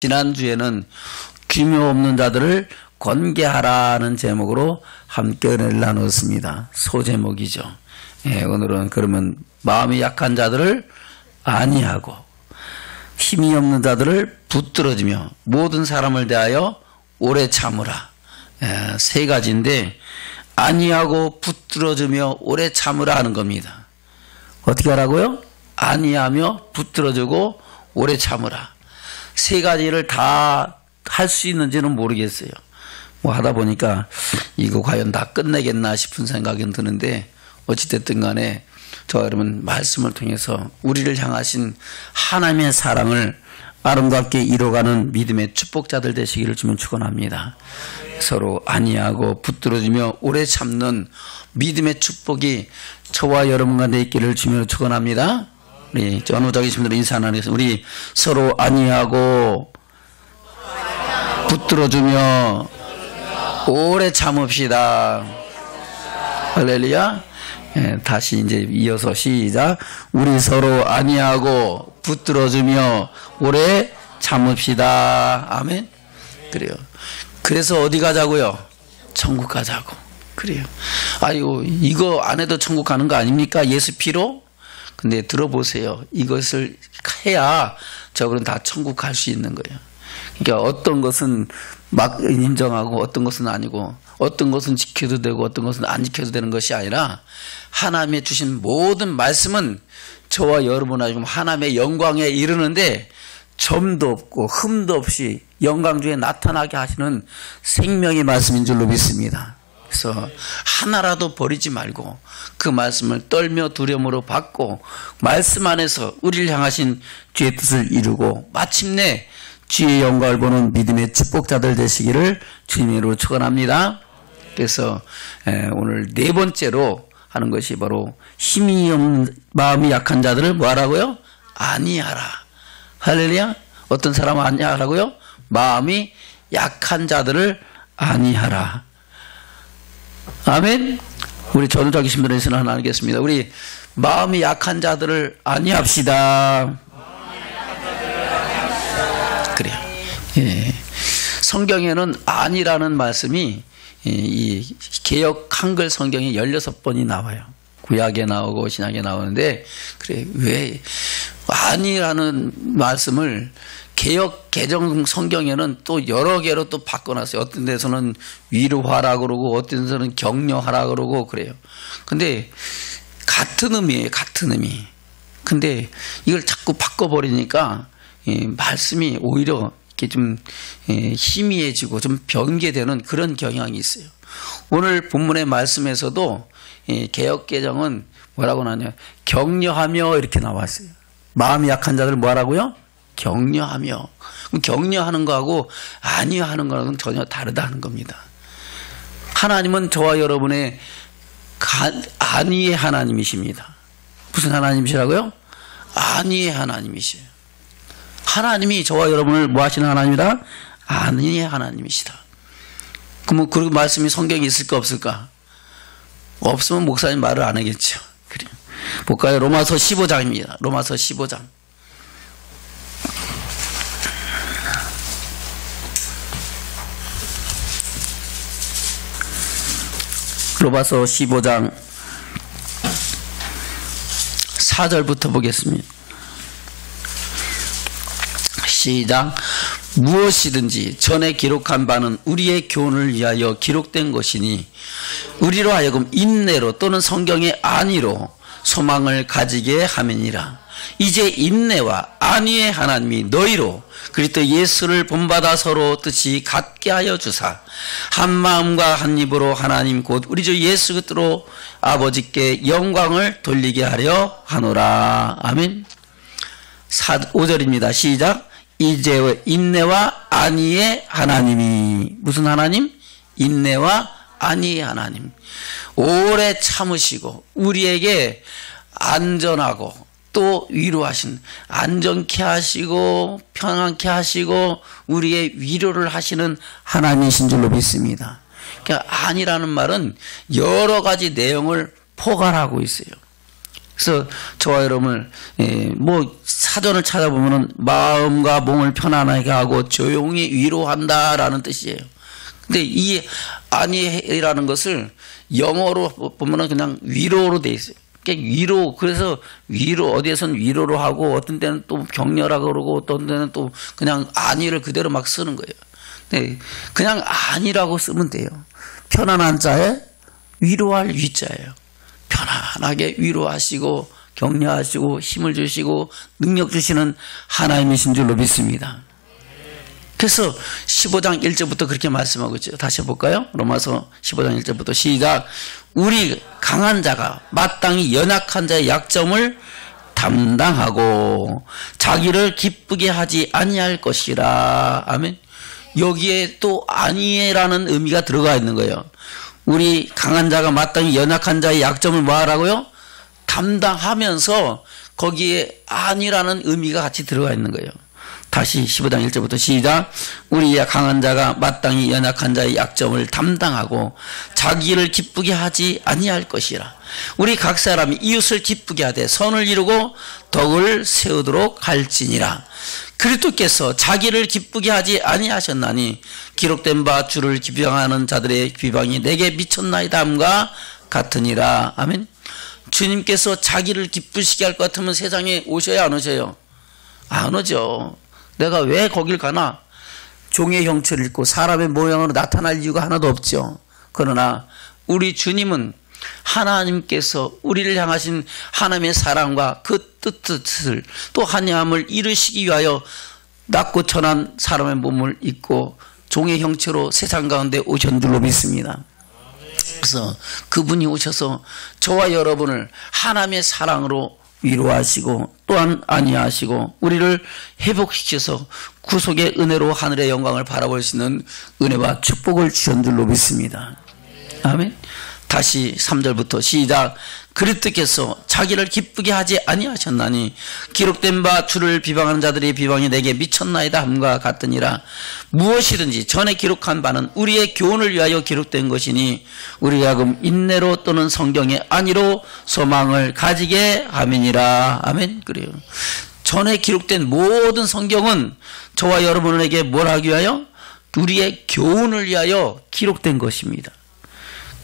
지난주에는 규모 없는 자들을 권계하라는 제목으로 함께 은혜를 나눴습니다. 소제목이죠. 오늘은 그러면 마음이 약한 자들을 안위하고 힘이 없는 자들을 붙들어주며 모든 사람을 대하여 오래 참으라. 세 가지인데 안위하고 붙들어주며 오래 참으라 하는 겁니다. 어떻게 하라고요? 안위하며 붙들어주고 오래 참으라. 세 가지를 다 할 수 있는지는 모르겠어요. 뭐 하다 보니까 이거 과연 다 끝내겠나 싶은 생각이 드는데 어찌됐든 간에 저 여러분 말씀을 통해서 우리를 향하신 하나님의 사랑을 아름답게 이뤄가는 믿음의 축복자들 되시기를 주면 축원합니다. 서로 안위하고 붙들어주며 오래 참는 믿음의 축복이 저와 여러분 가운데 있기를 주면 축원합니다. 우리 전후적이신 분들 인사 나누겠습니다. 우리 서로 안위하고 붙들어주며 오래 참읍시다. 할렐루야. 다시 이제 이어서 시작. 우리 서로 안위하고 붙들어주며 오래 참읍시다. 아멘. 그래요. 그래서 어디 가자고요? 천국 가자고. 그래요. 아이고 이거 안 해도 천국 가는 거 아닙니까? 예수 피로? 근데 들어보세요. 이것을 해야 저거는 다 천국 갈 수 있는 거예요. 그러니까 어떤 것은 막 인정하고 어떤 것은 아니고 어떤 것은 지켜도 되고 어떤 것은 안 지켜도 되는 것이 아니라 하나님의 주신 모든 말씀은 저와 여러분하고 하나님의 영광에 이르는데 점도 없고 흠도 없이 영광 중에 나타나게 하시는 생명의 말씀인 줄로 믿습니다. 그래서 하나라도 버리지 말고 그 말씀을 떨며 두려움으로 받고 말씀 안에서 우리를 향하신 주의 뜻을 이루고 마침내 주의 영광을 보는 믿음의 축복자들 되시기를 주님으로 축원합니다. 그래서 오늘 네 번째로 하는 것이 바로 힘이 없는 마음이 약한 자들을 뭐하라고요? 안위하라. 할렐루야. 어떤 사람은 안위하라고요? 마음이 약한 자들을 안위하라. 아멘. 우리 전후적이신 분에서는 하나 하겠습니다. 우리 마음이 약한 자들을 안위합시다. 그래요. 예. 성경에는 안이라는 말씀이 이 개역 한글 성경에 16번이 나와요. 구약에 나오고 신약에 나오는데 그래 왜 안이라는 말씀을 개역 개정 성경에는 또 여러 개로 또 바꿔놨어요. 어떤 데서는 위로하라 그러고 어떤 데서는 격려하라 그러고 그래요. 근데 같은 의미예요. 같은 의미. 근데 이걸 자꾸 바꿔버리니까 말씀이 오히려 이렇게 좀 희미해지고 좀 변개되는 그런 경향이 있어요. 오늘 본문의 말씀에서도 개역개정은 뭐라고 나냐 격려하며 이렇게 나왔어요. 마음이 약한 자들 뭐라고요? 격려하며. 그럼 격려하는 거하고 안위하는 거하고는 전혀 다르다는 겁니다. 하나님은 저와 여러분의 안위의 하나님이십니다. 무슨 하나님이시라고요? 안위의 하나님이시에요. 하나님이 저와 여러분을 뭐 하시는 하나님이다? 안위의 하나님이시다. 그럼 그 말씀이 성경에 있을까 없을까? 없으면 목사님 말을 안 하겠죠. 그래요. 볼까요? 로마서 15장입니다. 로마서 15장. 로마서 15장 4절부터 보겠습니다. 시작. 무엇이든지 전에 기록한 바는 우리의 교훈을 위하여 기록된 것이니 우리로 하여금 인내로 또는 성경의 안위로 소망을 가지게 함이니라. 이제 인내와 안위의 하나님이 너희로 그리스도 예수를 본받아 서로 뜻이 같게 하여 주사 한 마음과 한 입으로 하나님 곧 우리 주 예수 그리스도로 아버지께 영광을 돌리게 하려 하노라. 아멘. 5절입니다. 시작. 이제 인내와 안위의 하나님이 무슨 하나님? 인내와 안위의 하나님. 오래 참으시고 우리에게 안전하고 또 위로하신 안전케 하시고 평안케 하시고 우리의 위로를 하시는 하나님이신 줄로 믿습니다. 그러니까 안이라는 말은 여러 가지 내용을 포괄하고 있어요. 그래서 저와 여러분을 뭐 사전을 찾아보면은 마음과 몸을 편안하게 하고 조용히 위로한다라는 뜻이에요. 근데 이 안위라는 것을 영어로 보면은 그냥 위로로 돼 있어요. 위로, 그래서 위로, 어디에선 위로로 하고 어떤 때는 또 격려라고 그러고 어떤 때는 또 그냥 안위를 그대로 막 쓰는 거예요. 네, 그냥 안위라고 쓰면 돼요. 편안한 자에 위로할 위자예요. 편안하게 위로하시고 격려하시고 힘을 주시고 능력 주시는 하나님이신 줄로 믿습니다. 그래서 15장 1절부터 그렇게 말씀하고 있죠. 다시 해볼까요? 로마서 15장 1절부터 시작. 우리 강한 자가 마땅히 연약한 자의 약점을 담당하고 자기를 기쁘게 하지 아니할 것이라. 아멘. 여기에 또 아니라는 의미가 들어가 있는 거예요. 우리 강한 자가 마땅히 연약한 자의 약점을 뭐 하라고요? 담당하면서 거기에 아니라는 의미가 같이 들어가 있는 거예요. 다시 15장 1절부터 시작. 우리 강한 자가 마땅히 연약한 자의 약점을 담당하고 자기를 기쁘게 하지 아니할 것이라. 우리 각 사람이 이웃을 기쁘게 하되 선을 이루고 덕을 세우도록 할지니라. 그리스도께서 자기를 기쁘게 하지 아니하셨나니 기록된 바 주를 비방하는 자들의 비방이 내게 미쳤나이다 함과 같으니라. 아멘. 주님께서 자기를 기쁘시게 할 것 같으면 세상에 오셔야 안 오셔요? 안 오죠. 내가 왜 거길 가나? 종의 형체를 입고 사람의 모양으로 나타날 이유가 하나도 없죠. 그러나 우리 주님은 하나님께서 우리를 향하신 하나님의 사랑과 그 뜻을 또 한야함을 이루시기 위하여 낮고 천한 사람의 몸을 입고 종의 형체로 세상 가운데 오신 줄로 믿습니다. 그래서 그분이 오셔서 저와 여러분을 하나님의 사랑으로 위로하시고 또한 안위하시고 우리를 회복시켜서 구속의 은혜로 하늘의 영광을 바라볼 수 있는 은혜와 축복을 주신 줄로 믿습니다. 아멘. 다시 3절부터 시작. 그리스도께서 자기를 기쁘게 하지 아니하셨나니 기록된 바 주를 비방하는 자들의 비방이 내게 미쳤나이다 함과 같으니라. 무엇이든지 전에 기록한 바는 우리의 교훈을 위하여 기록된 것이니 우리가 금 인내로 또는 성경의 안위로 소망을 가지게 함이니라. 아멘. 그래요. 전에 기록된 모든 성경은 저와 여러분에게 뭘 하기 위하여? 우리의 교훈을 위하여 기록된 것입니다.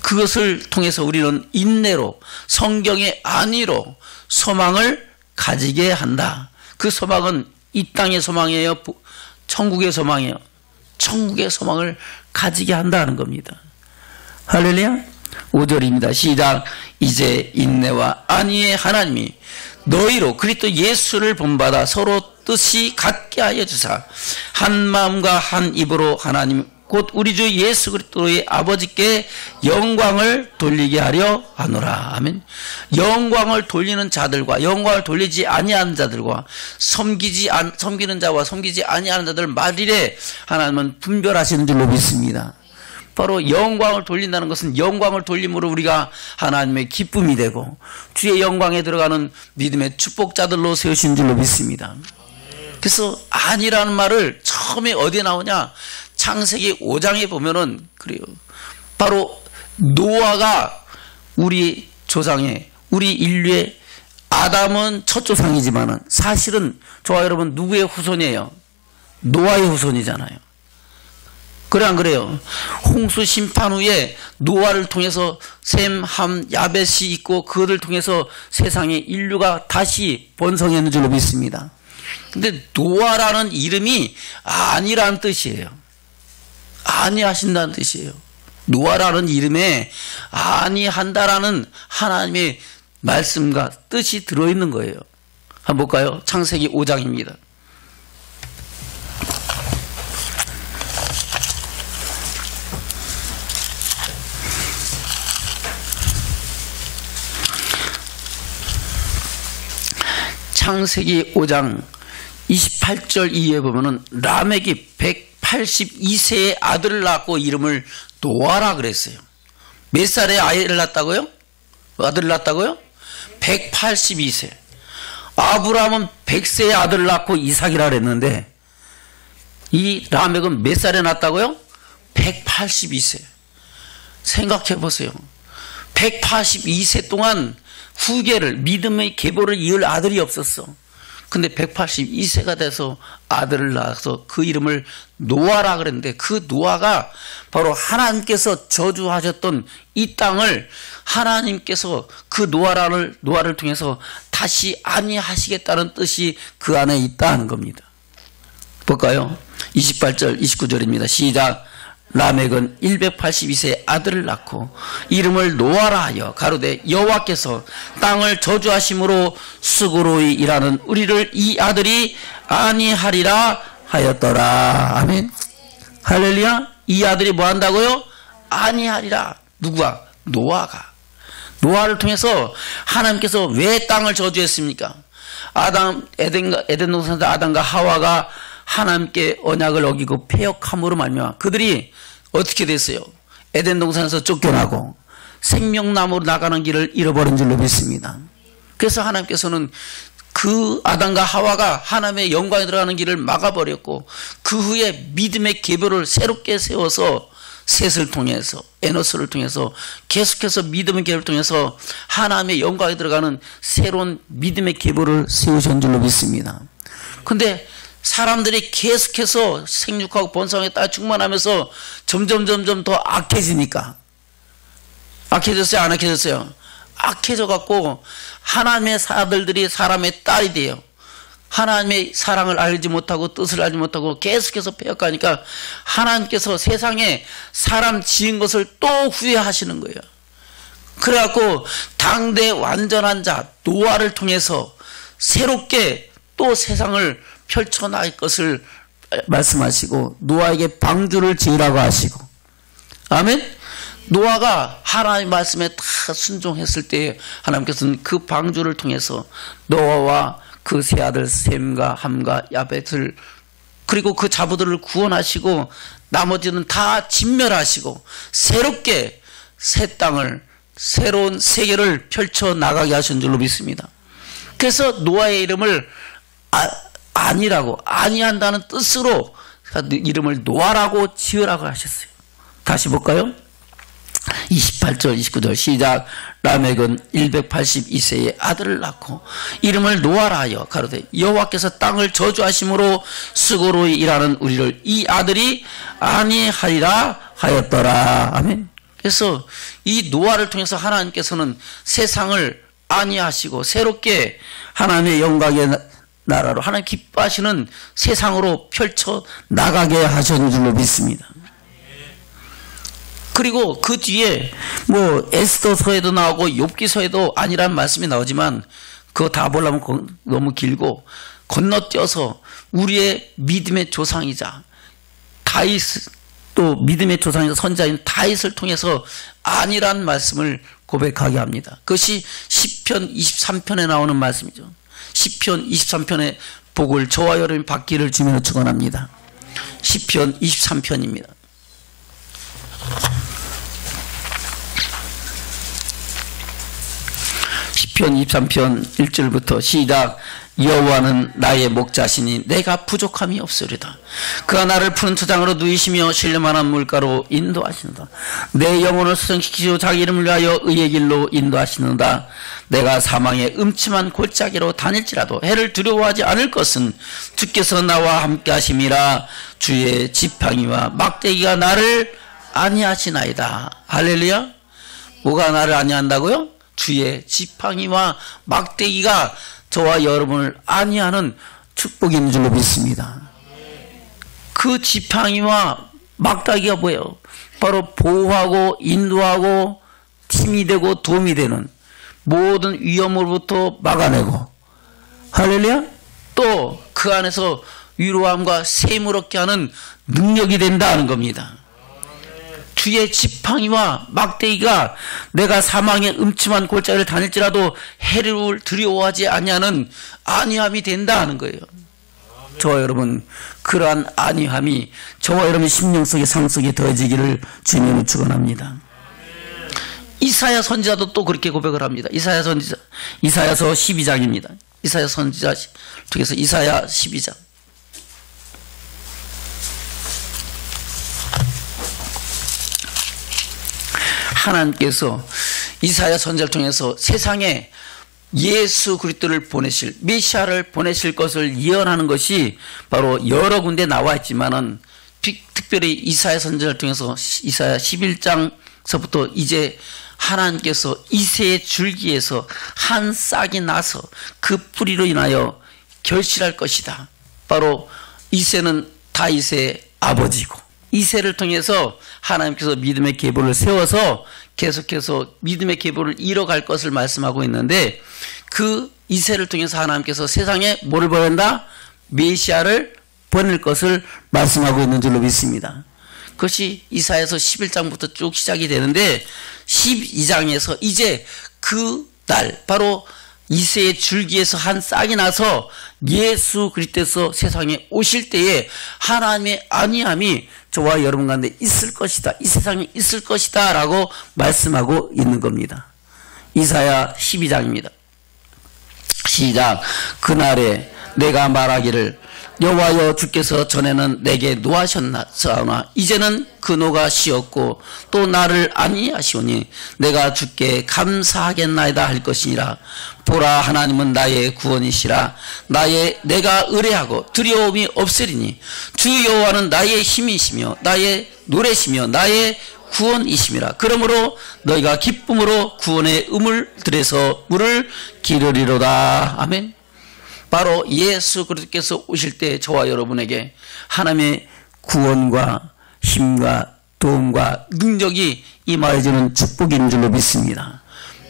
그것을 통해서 우리는 인내로 성경의 안위로 소망을 가지게 한다. 그 소망은 이 땅의 소망이에요? 천국의 소망이에요? 천국의 소망을 가지게 한다는 겁니다. 할렐루야. 5절입니다. 시작. 이제 인내와 안위의 하나님이 너희로 그리스도 예수를 본받아 서로 뜻이 같게 하여 주사 한 마음과 한 입으로 하나님 곧 우리 주 예수 그리스도의 아버지께 영광을 돌리게 하려 하노라. 아멘. 영광을 돌리는 자들과 영광을 돌리지 아니하는 자들과 섬기는 자와 섬기지 아니하는 자들 말일에 하나님은 분별하시는 줄로 믿습니다. 바로 영광을 돌린다는 것은 영광을 돌림으로 우리가 하나님의 기쁨이 되고 주의 영광에 들어가는 믿음의 축복자들로 세우신 줄로 믿습니다. 그래서 아니라는 말을 처음에 어디에 나오냐? 창세기 5장에 보면은 그래요. 바로 노아가 우리 조상의 우리 인류의 아담은 첫 조상이지만은 사실은 저와 여러분 누구의 후손이에요? 노아의 후손이잖아요. 그래 안 그래요? 홍수 심판 후에 노아를 통해서 셈, 함, 야벳이 있고 그들을 통해서 세상의 인류가 다시 번성했는 줄로 믿습니다. 근데 노아라는 이름이 아니라는 뜻이에요. 아니하신다는 뜻이에요. 노아라는 이름에 아니한다라는 하나님의 말씀과 뜻이 들어있는 거예요. 한번 볼까요? 창세기 5장입니다. 창세기 5장 28절 이후에 보면은 라멕이 182세의 아들을 낳고 이름을 노아라 그랬어요. 몇 살에 아이를 낳았다고요? 아들을 낳았다고요? 182세. 아브라함은 100세의 아들을 낳고 이삭이라 그랬는데 이 라멕은 몇 살에 낳았다고요? 182세. 생각해 보세요. 182세 동안 후계를, 믿음의 계보를 이을 아들이 없었어. 근데 182세가 돼서 아들을 낳아서 그 이름을 노아라 그랬는데, 그 노아가 바로 하나님께서 저주하셨던 이 땅을 하나님께서 그 노아를 통해서 다시 안위하시겠다는 뜻이 그 안에 있다는 겁니다. 볼까요? 28절 29절입니다. 시작. 라멕은 182세의 아들을 낳고 이름을 노아라 하여 가로되 여호와께서 땅을 저주하심으로 수고로이 일하는 우리를 이 아들이 안위하리라 하였더라. 아멘. 할렐루야. 이 아들이 뭐 한다고요? 안위하리라. 누구가? 노아가. 노아를 통해서 하나님께서 왜 땅을 저주했습니까? 에덴 동산에서 아담과 하와가 하나님께 언약을 어기고 패역함으로 말미암아 그들이 어떻게 됐어요? 에덴 동산에서 쫓겨나고 생명나무로 나가는 길을 잃어버린 줄로 믿습니다. 그래서 하나님께서는 그 아담과 하와가 하나님의 영광에 들어가는 길을 막아버렸고, 그 후에 믿음의 계보를 새롭게 세워서 셋을 통해서, 에노스를 통해서 계속해서 믿음의 계보를 통해서 하나님의 영광에 들어가는 새로운 믿음의 계보를 세우신 줄로 믿습니다. 근데 사람들이 계속해서 생육하고 번성에 따라 충만하면서 점점 더 악해지니까, 악해졌어요? 안 악해졌어요? 악해져 갖고 하나님의 아들들이 사람의 딸이 돼요. 하나님의 사랑을 알지 못하고 뜻을 알지 못하고 계속해서 패역하니까 하나님께서 세상에 사람 지은 것을 또 후회하시는 거예요. 그래갖고 당대 완전한 자 노아를 통해서 새롭게 또 세상을 펼쳐나갈 것을 말씀하시고 노아에게 방주를 지으라고 하시고, 아멘. 노아가 하나님의 말씀에 다 순종했을 때 하나님께서는 그 방주를 통해서 노아와 그 세 아들 셈과 함과 야벳을, 그리고 그 자부들을 구원하시고 나머지는 다 진멸하시고 새롭게 새 땅을, 새로운 세계를 펼쳐나가게 하신 줄로 믿습니다. 그래서 노아의 이름을 아니라고, 아니한다는 뜻으로 이름을 노아라고 지으라고 하셨어요. 다시 볼까요? 28절 29절 시작. 라멕은 182세의 아들을 낳고 이름을 노아라 하여 가로되 여호와께서 땅을 저주하심으로 수고로이 일하는 우리를 이 아들이 안위하리라 하였더라. 아멘. 그래서 이 노아를 통해서 하나님께서는 세상을 안위하시고 새롭게 하나님의 영광의 나라로 하나님 기뻐하시는 세상으로 펼쳐 나가게 하신 줄로 믿습니다. 그리고 그 뒤에 뭐 에스더서에도 나오고 욥기서에도 아니라는 말씀이 나오지만 그거 다 보려면 너무 길고 건너뛰어서 우리의 믿음의 조상이자 다윗, 또 믿음의 조상이자 선자인 다윗을 통해서 아니란 말씀을 고백하게 합니다. 그것이 시편 23편에 나오는 말씀이죠. 시편 23편의 복을 저와 여러분이 받기를 주님으로 축원합니다. 시편 23편입니다. 시편 23편 1절부터 시작. 여호와는 나의 목자시니 내가 부족함이 없으리다. 그가 나를 푸른 초장으로 누이시며 신령만한 물가로 인도하시는다. 내 영혼을 수정시키시고 자기 이름을 위하여 의의 길로 인도하시는다. 내가 사망의 음침한 골짜기로 다닐지라도 해를 두려워하지 않을 것은 주께서 나와 함께 하심이라. 주의 지팡이와 막대기가 나를 안위하시나이다. 할렐루야. 뭐가 나를 안위한다고요? 주의 지팡이와 막대기가 저와 여러분을 안위하는 축복이 있는 줄로 믿습니다. 그 지팡이와 막대기가 뭐예요? 바로 보호하고 인도하고 힘이 되고 도움이 되는 모든 위험으로부터 막아내고, 할렐루야. 또 그 안에서 위로함과 셈을 얻게 하는 능력이 된다는 겁니다. 주의 지팡이와 막대기가 내가 사망의 음침한 골짜기를 다닐지라도 해를 두려워하지 아니하는 안위함이 된다는 거예요. 저와 여러분, 그러한 안위함이 저와 여러분 심령 속에 상 속에 더해지기를 주님으로 축원합니다. 이사야 선지자도 또 그렇게 고백을 합니다. 이사야 선지자, 이사야서 12장입니다. 이사야 선지자 중에서 이사야 12장. 하나님께서 이사야 선지자를 통해서 세상에 예수 그리스도를 보내실, 메시아를 보내실 것을 예언하는 것이 바로 여러 군데 나와 있지만은 특별히 이사야 선지자를 통해서 이사야 11장서부터 이제 하나님께서 이새의 줄기에서 한 싹이 나서 그 뿌리로 인하여 결실할 것이다. 바로 이새는 다윗의 아버지고, 이새를 통해서 하나님께서 믿음의 계보를 세워서 계속해서 믿음의 계보를 이뤄갈 것을 말씀하고 있는데, 그 이새를 통해서 하나님께서 세상에 뭐를 보낸다? 메시아를 보낼 것을 말씀하고 있는 줄로 믿습니다. 그것이 이사야서 11장부터 쭉 시작이 되는데 12장에서 이제 그 날, 바로 이새의 줄기에서 한 싹이 나서 예수 그리스도께서 세상에 오실 때에 하나님의 안위함이 저와 여러분 가운데 있을 것이다, 이 세상에 있을 것이다 라고 말씀하고 있는 겁니다. 이사야 12장입니다. 시작. 그날에 내가 말하기를 여호와여 주께서 전에는 내게 노하셨사오나 이제는 그 노가 쉬었고 또 나를 아니하시오니 내가 주께 감사하겠나이다 할 것이니라. 보라, 하나님은 나의 구원이시라. 내가 의뢰하고 두려움이 없으리니 주 여호와는 나의 힘이시며 나의 노래시며 나의 구원이심이라. 그러므로 너희가 기쁨으로 구원의 음을 들여서 물을 기르리로다. 아멘. 바로 예수 그리스도께서 오실 때 저와 여러분에게 하나님의 구원과 힘과 도움과 능력이 임하여지는 축복인 줄로 믿습니다.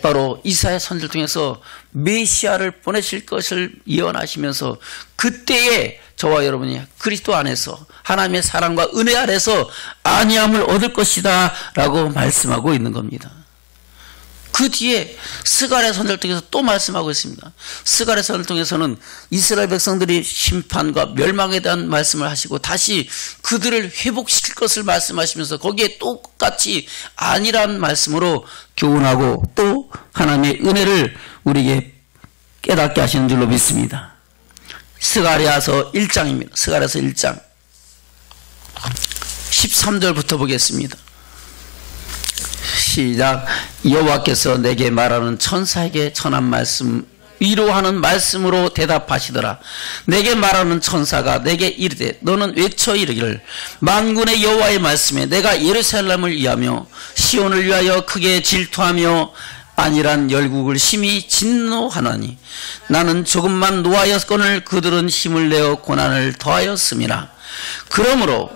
바로 이사야 선지를 통해서 메시아를 보내실 것을 예언하시면서 그때에 저와 여러분이 그리스도 안에서 하나님의 사랑과 은혜 아래서 안위함을 얻을 것이다 라고 말씀하고 있는 겁니다. 그 뒤에 스가랴 선지를 통해서 또 말씀하고 있습니다. 스가랴 선지를 통해서는 이스라엘 백성들이 심판과 멸망에 대한 말씀을 하시고 다시 그들을 회복시킬 것을 말씀하시면서 거기에 똑같이 아니란 말씀으로 교훈하고 또 하나님의 은혜를 우리에게 깨닫게 하시는 줄로 믿습니다. 스가랴서 1장입니다. 스가랴서 1장 13절부터 보겠습니다. 시작. 여호와께서 내게 말하는 천사에게 전한 말씀, 위로하는 말씀으로 대답하시더라. 내게 말하는 천사가 내게 이르되 너는 외쳐 이르기를 만군의 여호와의 말씀에 내가 예루살렘을 위하며 시온을 위하여 크게 질투하며 안일한 열국을 심히 진노하나니 나는 조금만 노하였거늘 그들은 힘을 내어 고난을 더하였음이라. 그러므로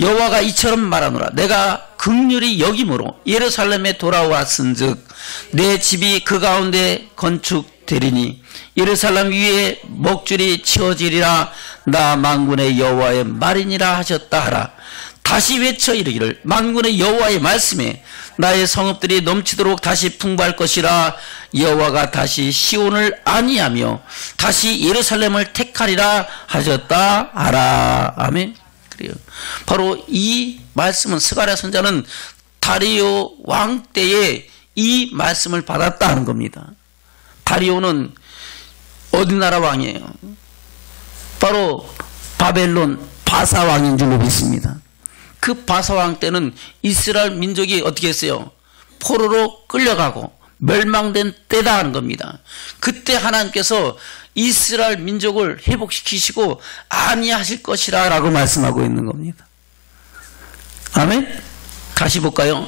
여호와가 이처럼 말하노라. 내가 긍휼히 여김으로 예루살렘에 돌아왔은즉 내 집이 그 가운데 건축되리니 예루살렘 위에 목줄이 치어지리라. 나 만군의 여호와의 말이니라 하셨다 하라. 다시 외쳐 이르기를 만군의 여호와의 말씀에 나의 성읍들이 넘치도록 다시 풍부할 것이라. 여호와가 다시 시온을 안위하며 다시 예루살렘을 택하리라 하셨다 하라. 아멘. 그래요. 바로 이 말씀은 스가랴 선지자는 다리오 왕 때에 이 말씀을 받았다는 겁니다. 다리오는 어디 나라 왕이에요? 바로 바벨론 바사 왕인 줄로 믿습니다. 그 바사 왕 때는 이스라엘 민족이 어떻게 했어요? 포로로 끌려가고 멸망된 때다 하는 겁니다. 그때 하나님께서 이스라엘 민족을 회복시키시고 안위하실 것이라 라고 말씀하고 있는 겁니다. 아멘. 다시 볼까요?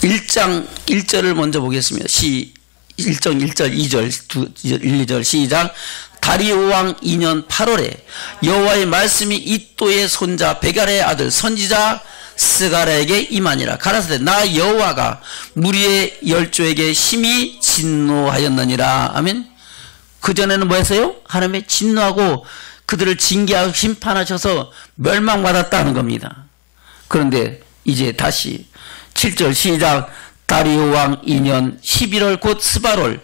1장 1절을 먼저 보겠습니다. 1장 1절 2절 1, 2절 시작. 다리오 왕 2년 8월에 여호와의 말씀이 이또의 손자 베갈의 아들 선지자 스가랴에게 임하니라. 가라사대 나 여호와가 무리의 열조에게 심히 진노하였느니라. 아멘. 그전에는 뭐 했어요? 하나님의 진노하고 그들을 징계하고 심판하셔서 멸망받았다는 겁니다. 그런데 이제 다시 7절 시작. 다리오 왕 2년 11월 곧 스바롤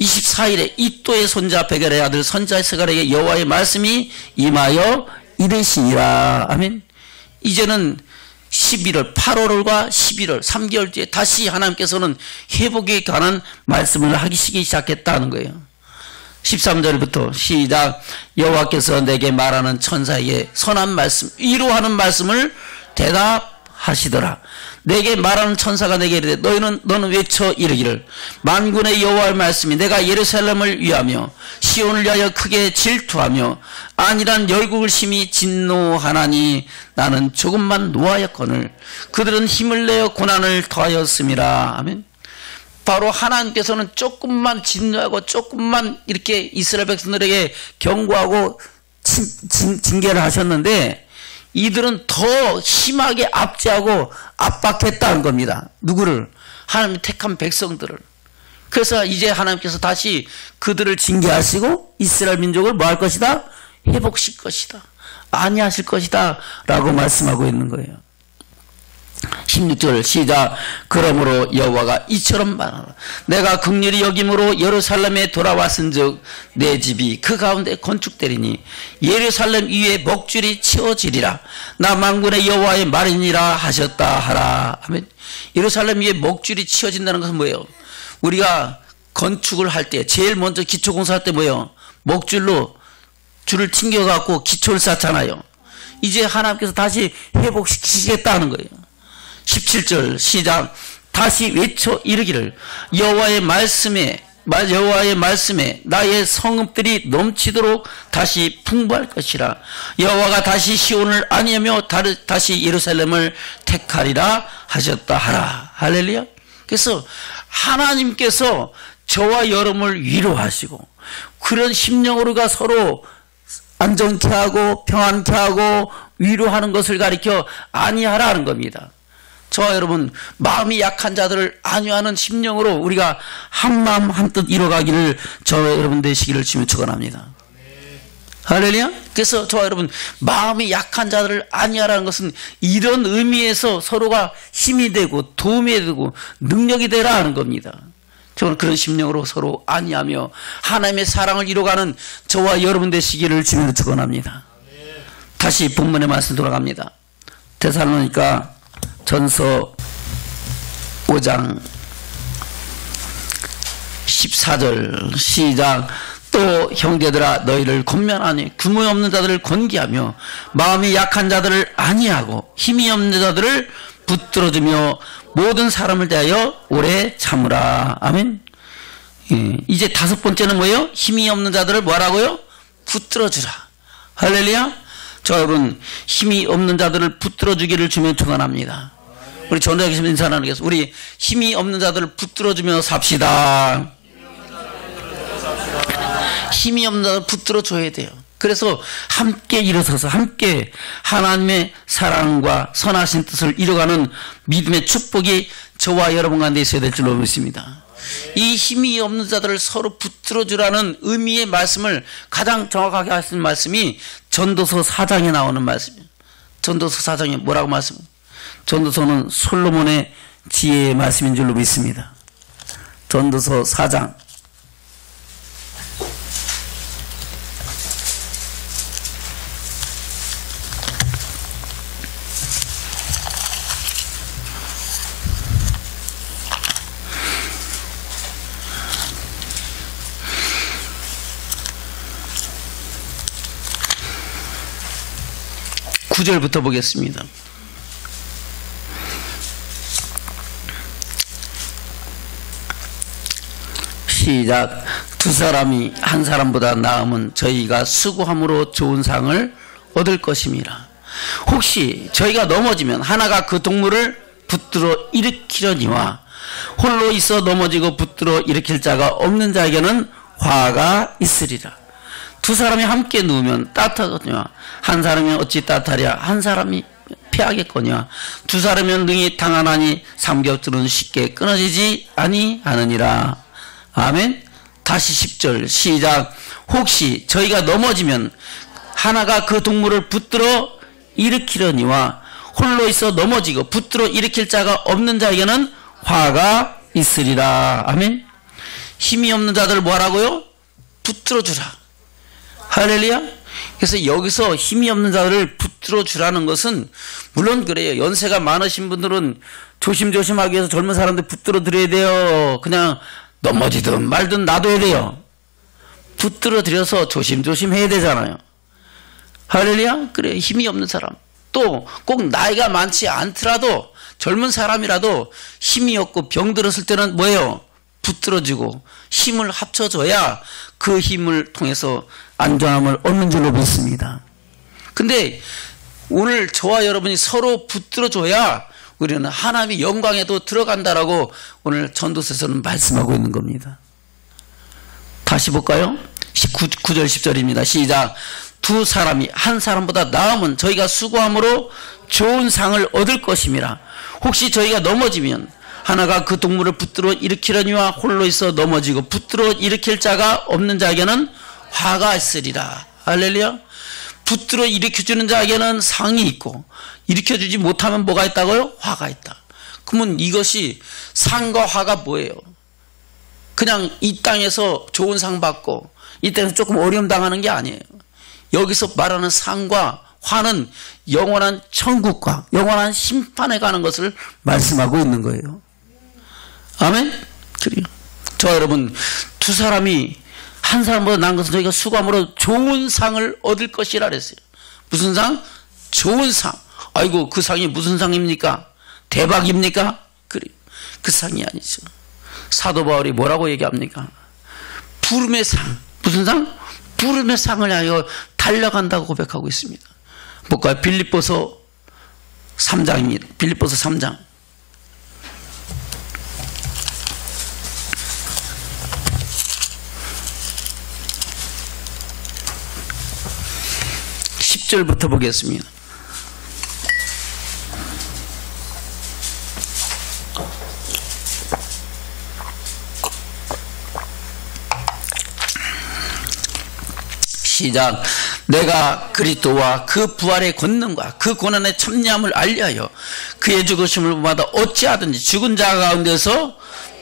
24일에 이또의 손자 베갈의 아들 선지자 스가랴에게 여호와의 말씀이 임하여 이르시니라. 아멘. 이제는 11월 8월과 11월 3개월 뒤에 다시 하나님께서는 회복에 관한 말씀을 하기 시작했다는 거예요. 13절부터 시작. 여호와께서 내게 말하는 천사에게 선한 말씀, 위로하는 말씀을 대답하시더라. 하시더라. 내게 말하는 천사가 내게 이르되 너는 외쳐 이르기를 만군의 여호와의 말씀이 내가 예루살렘을 위하며 시온을 위하여 크게 질투하며 안일한 열국을 심히 진노하나니 나는 조금만 노하였거늘 그들은 힘을 내어 고난을 더하였음이라. 아멘. 바로 하나님께서는 조금만 진노하고 조금만 이렇게 이스라엘 백성들에게 경고하고 징계를 하셨는데 이들은 더 심하게 압제하고 압박했다는 겁니다. 누구를? 하나님이 택한 백성들을. 그래서 이제 하나님께서 다시 그들을 징계하시고 이스라엘 민족을 뭐 할 것이다? 회복시킬 것이다. 안위하실 것이다 라고 말씀하고 있는 거예요. 16절 시작. 그러므로 여호와가 이처럼 말하라. 내가 긍휼히 여김으로 예루살렘에 돌아왔은즉 내 집이 그 가운데 건축되리니 예루살렘 위에 먹줄이 치워지리라. 나 만군의 여호와의 말이니라 하셨다 하라. 아멘. 예루살렘 위에 먹줄이 치워진다는 것은 뭐예요? 우리가 건축을 할 때 제일 먼저 기초공사할 때 뭐예요? 먹줄로 줄을 튕겨갖고 기초를 쌓잖아요. 이제 하나님께서 다시 회복시키시겠다는 거예요. 17절 시작. 다시 외쳐 이르기를 여호와의 말씀에 나의 성읍들이 넘치도록 다시 풍부할 것이라. 여호와가 다시 시온을 안위하며 다시 예루살렘을 택하리라 하셨다 하라. 할렐루야. 그래서 하나님께서 저와 여러분을 위로하시고 그런 심령으로가 서로 안정케 하고 평안케 하고 위로하는 것을 가리켜 안위하라는 겁니다. 저와 여러분 마음이 약한 자들을 안위하는 심령으로 우리가 한마음 한뜻 이뤄가기를 저와 여러분 되시기를 주며 축원합니다. 할렐루야. 그래서 저와 여러분 마음이 약한 자들을 안위하라는 것은 이런 의미에서 서로가 힘이 되고 도움이 되고 능력이 되라 하는 겁니다. 저는 그런 심령으로 서로 안위하며 하나님의 사랑을 이뤄가는 저와 여러분 되시기를 주며 축원합니다. 다시 본문의 말씀 돌아갑니다. 데살로니가 전서 5장 14절 시작. 또 형제들아 너희를 권면하니 규모 없는 자들을 권기하며 마음이 약한 자들을 안위하고 힘이 없는 자들을 붙들어주며 모든 사람을 대하여 오래 참으라. 아멘. 이제 다섯 번째는 뭐예요? 힘이 없는 자들을 뭐라고요? 붙들어주라. 할렐루야. 저 여러분 힘이 없는 자들을 붙들어주기를 주며 축원합니다. 우리 전도자께 인사 나누겠습니다. 우리 힘이 없는 자들을 붙들어주며 삽시다. 힘이 없는 자들을 붙들어줘야 돼요. 그래서 함께 일어서서 함께 하나님의 사랑과 선하신 뜻을 이뤄가는 믿음의 축복이 저와 여러분 가운데 있어야 될 줄로 믿습니다. 이 힘이 없는 자들을 서로 붙들어주라는 의미의 말씀을 가장 정확하게 하신 말씀이 전도서 4장에 나오는 말씀이에요. 전도서 4장에 뭐라고 말씀해요? 전도서는 솔로몬의 지혜의 말씀인 줄로 믿습니다. 전도서 4장 9절부터 보겠습니다. 시작. 두 사람이 한 사람보다 나으면 저희가 수고함으로 좋은 상을 얻을 것임이라. 혹시 저희가 넘어지면 하나가 그 동물을 붙들어 일으키려니와 홀로 있어 넘어지고 붙들어 일으킬 자가 없는 자에게는 화가 있으리라. 두 사람이 함께 누우면 따뜻하거니와 한 사람이 어찌 따뜻하랴. 한 사람이 패하겠거니와 두 사람이면 능히 당하나니 삼겹살은 쉽게 끊어지지 아니하느니라. 아멘. 다시 10절 시작. 혹시 저희가 넘어지면 하나가 그 동물을 붙들어 일으키려니와 홀로 있어 넘어지고 붙들어 일으킬 자가 없는 자에게는 화가 있으리라. 아멘. 힘이 없는 자들을 뭐하라고요? 붙들어 주라. 할렐루야. 그래서 여기서 힘이 없는 자들을 붙들어 주라는 것은 물론 그래요. 연세가 많으신 분들은 조심조심하기 위해서 젊은 사람들 붙들어 드려야 돼요. 그냥 넘어지든 말든 놔둬야 돼요. 붙들어 드려서 조심조심 해야 되잖아요. 할렐루야. 그래. 힘이 없는 사람 또 꼭 나이가 많지 않더라도 젊은 사람이라도 힘이 없고 병들었을 때는 뭐예요? 붙들어지고 힘을 합쳐줘야 그 힘을 통해서 안전함을 얻는 줄로 믿습니다. 근데 오늘 저와 여러분이 서로 붙들어줘야 우리는 하나님의 영광에도 들어간다라고 오늘 전도서에서는 말씀하고 있는 겁니다. 다시 볼까요? 9절 10절입니다. 시작. 두 사람이 한 사람보다 나으면 저희가 수고함으로 좋은 상을 얻을 것임이라. 혹시 저희가 넘어지면 하나가 그 동물을 붙들어 일으키려니와 홀로 있어 넘어지고 붙들어 일으킬 자가 없는 자에게는 화가 있으리라. 할렐루야. 붙들어 일으켜주는 자에게는 상이 있고 일으켜주지 못하면 뭐가 있다고요? 화가 있다. 그러면 이것이 상과 화가 뭐예요? 그냥 이 땅에서 좋은 상 받고 이 땅에서 조금 어려움 당하는 게 아니에요. 여기서 말하는 상과 화는 영원한 천국과 영원한 심판에 가는 것을 말씀하고 있는 거예요. 아멘? 그래요. 저 여러분, 두 사람이 한 사람보다 나은 것은 저희가 수고함으로 좋은 상을 얻을 것이라 그랬어요. 무슨 상? 좋은 상. 아이고, 그 상이 무슨 상입니까? 대박입니까? 그래요. 그 상이 아니죠. 사도 바울이 뭐라고 얘기합니까? 부름의 상. 무슨 상? 부름의 상을 하여 달려간다고 고백하고 있습니다. 볼까요? 빌립보서 3장입니다. 빌립보서 3장. 10절부터 보겠습니다. 시작. 내가 그리스도와 그 부활의 권능과 그 고난의 참여함을 알리하여 그의 죽으심을 받아 어찌하든지 죽은 자 가운데서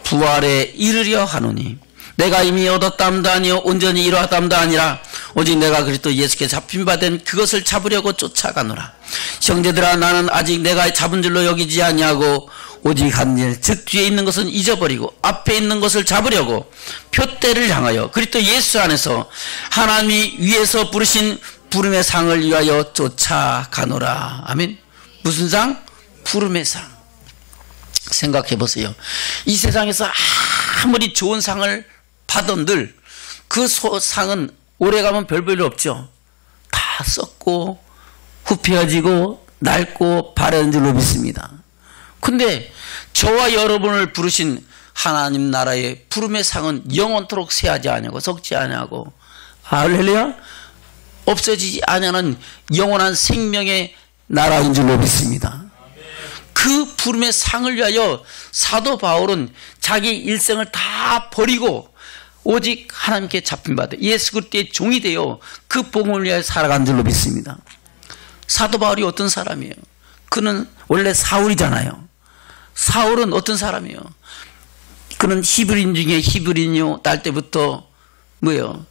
부활에 이르려 하노니 내가 이미 얻었담도 아니요 온전히 이루었담도 아니라 오직 내가 그리스도 예수께 잡힌 바 된 그것을 잡으려고 쫓아가노라. 형제들아, 나는 아직 내가 잡은 줄로 여기지 아니하고 오직 한 일, 즉 뒤에 있는 것은 잊어버리고 앞에 있는 것을 잡으려고 표대를 향하여 그리스도 예수 안에서 하나님이 위에서 부르신 부름의 상을 위하여 쫓아가노라. 아멘. 무슨 상? 부름의 상. 생각해 보세요. 이 세상에서 아무리 좋은 상을 받은들 그 상은 오래가면 별 볼일 없죠. 다 썩고 후피어지고 낡고 바래는 줄로 믿습니다. 근데 저와 여러분을 부르신 하나님 나라의 부름의 상은 영원토록 쇠하지 아니하고 썩지 아니하고 할렐루야, 없어지지 아니하는 영원한 생명의 나라인 줄로 믿습니다. 그 부름의 상을 위하여 사도 바울은 자기 일생을 다 버리고 오직 하나님께 잡힌 바 돼 예수 그리스도의 종이 되어 그 복음을 위하여 살아간 줄로 믿습니다. 사도 바울이 어떤 사람이에요? 그는 원래 사울이잖아요. 사울은 어떤 사람이에요? 그는 히브리인 중에 히브리인이요, 날 때부터 뭐예요?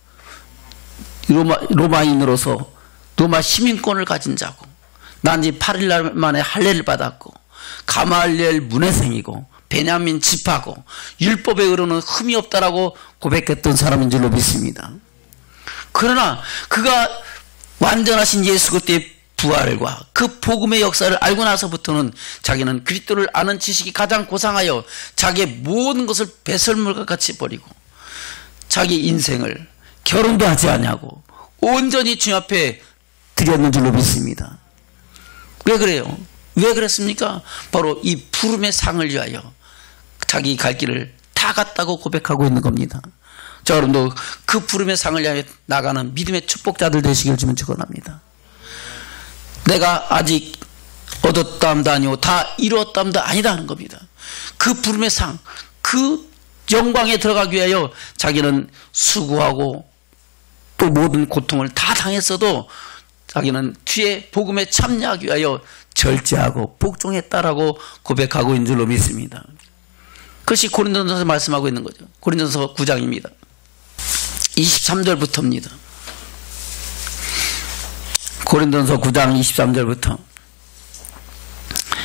로마인으로서 로마 시민권을 가진 자고 난지 8일 만에 할례를 받았고 가말리엘 문회생이고 베냐민 집하고 율법에 의로는 흠이 없다라고 고백했던 사람인 줄로 믿습니다. 그러나 그가 완전하신 예수 그리스도의 부활과 그 복음의 역사를 알고 나서부터는 자기는 그리스도를 아는 지식이 가장 고상하여 자기의 모든 것을 배설물과 같이 버리고 자기 인생을 결혼도 하지 않냐고 온전히 주님 앞에 드렸는 줄로 믿습니다. 왜 그래요? 왜 그랬습니까? 바로 이 부름의 상을 위하여 자기 갈 길을 다 갔다고 고백하고 있는 겁니다. 자, 여러분도 그 부름의 상을 위하여 나가는 믿음의 축복자들 되시길 주면 축원합니다. 내가 아직 얻었담도 아니고 다 이루었담도 아니다 하는 겁니다. 그 부름의 상, 그 영광에 들어가기 위하여 자기는 수고하고 또 모든 고통을 다 당했어도 자기는 주의 복음에 참여하기 위하여 절제하고 복종했다라고 고백하고 있는 줄로 믿습니다. 그것이 고린도전서에서 말씀하고 있는 거죠. 고린도전서 9장입니다. 23절부터입니다. 고린도전서 9장 23절부터